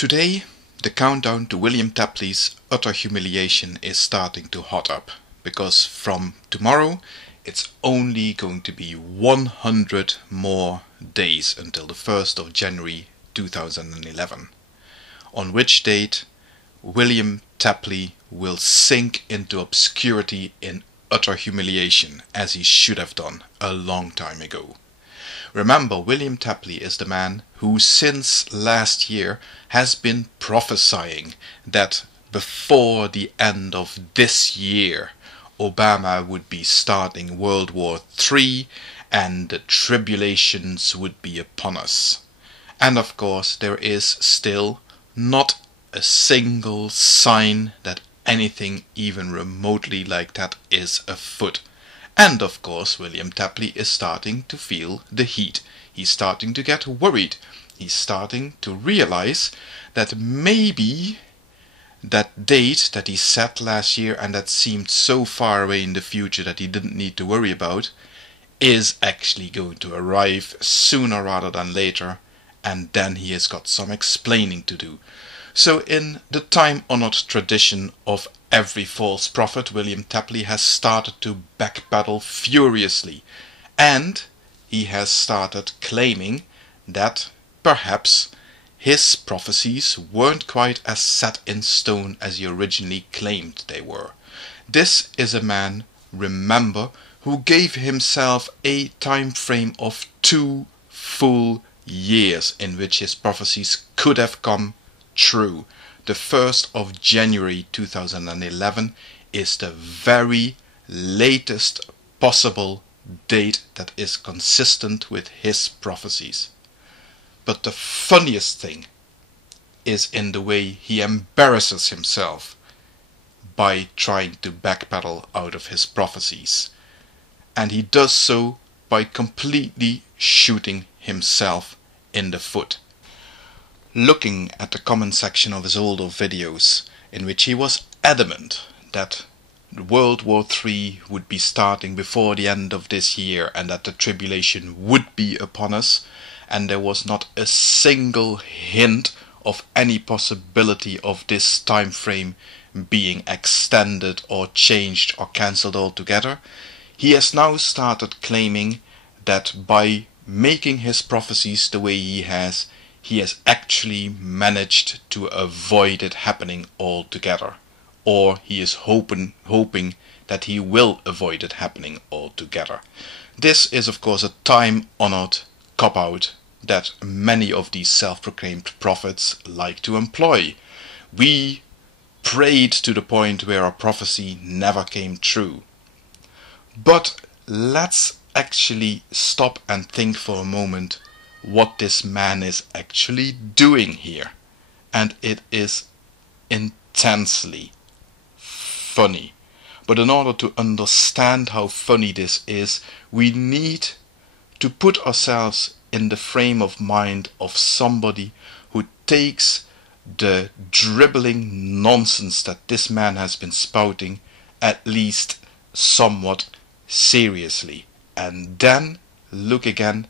Today, the countdown to William Tapley's utter humiliation is starting to hot up, because from tomorrow it's only going to be 100 more days until the 1st of January 2011, on which date William Tapley will sink into obscurity in utter humiliation, as he should have done a long time ago. Remember, William Tapley is the man who since last year has been prophesying that before the end of this year Obama would be starting World War III and the tribulations would be upon us. And of course there is still not a single sign that anything even remotely like that is afoot. And of course William Tapley is starting to feel the heat. He's starting to get worried. He's starting to realize that maybe that date that he set last year and that seemed so far away in the future that he didn't need to worry about is actually going to arrive sooner rather than later, and then he has got some explaining to do. So in the time-honored tradition of every false prophet, William Tapley has started to backpedal furiously, and he has started claiming that perhaps his prophecies weren't quite as set in stone as he originally claimed they were. This is a man, remember, who gave himself a time frame of 2 full years in which his prophecies could have come true. The 1st of January 2011 is the very latest possible date that is consistent with his prophecies. But the funniest thing is in the way he embarrasses himself by trying to backpedal out of his prophecies. And he does so by completely shooting himself in the foot. Looking at the comment section of his older videos, in which he was adamant that World War III would be starting before the end of this year and that the tribulation would be upon us, and there was not a single hint of any possibility of this time frame being extended or changed or cancelled altogether, he has now started claiming that by making his prophecies the way he has actually managed to avoid it happening altogether, or he is hoping that he will avoid it happening altogether. This is of course a time-honored cop-out that many of these self-proclaimed prophets like to employ. We prayed to the point where our prophecy never came true. But let's actually stop and think for a moment what this man is actually doing here, and it is intensely funny. But in order to understand how funny this is, we need to put ourselves in the frame of mind of somebody who takes the dribbling nonsense that this man has been spouting at least somewhat seriously, and then look again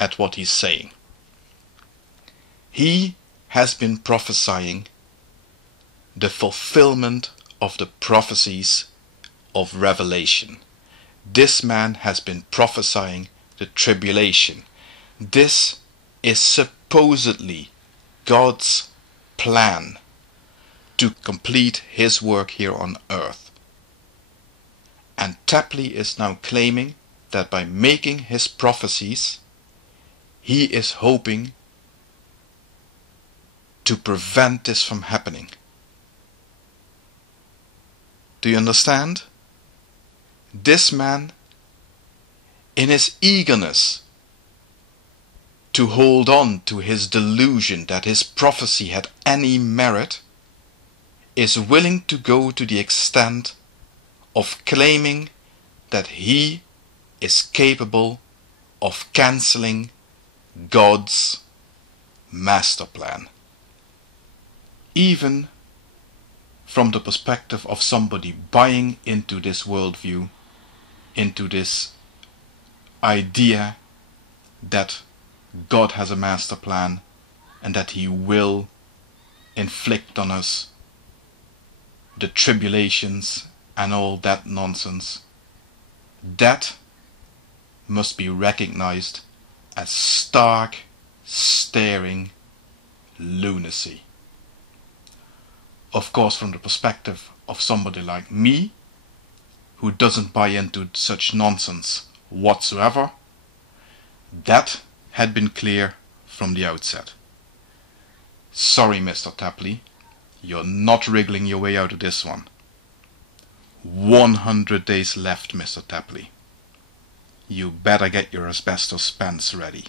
at what he's saying. He has been prophesying the fulfillment of the prophecies of Revelation. This man has been prophesying the tribulation. This is supposedly God's plan to complete his work here on earth. And Tapley is now claiming that by making his prophecies, he is hoping to prevent this from happening. Do you understand? This man, in his eagerness to hold on to his delusion that his prophecy had any merit, is willing to go to the extent of claiming that he is capable of cancelling God's master plan. Even from the perspective of somebody buying into this worldview, into this idea that God has a master plan and that he will inflict on us the tribulations and all that nonsense, that must be recognized as stark, staring lunacy. Of course, from the perspective of somebody like me, who doesn't buy into such nonsense whatsoever, that had been clear from the outset. Sorry, Mr. Tapley, you're not wriggling your way out of this one. 100 days left, Mr. Tapley. You better get your asbestos pants ready.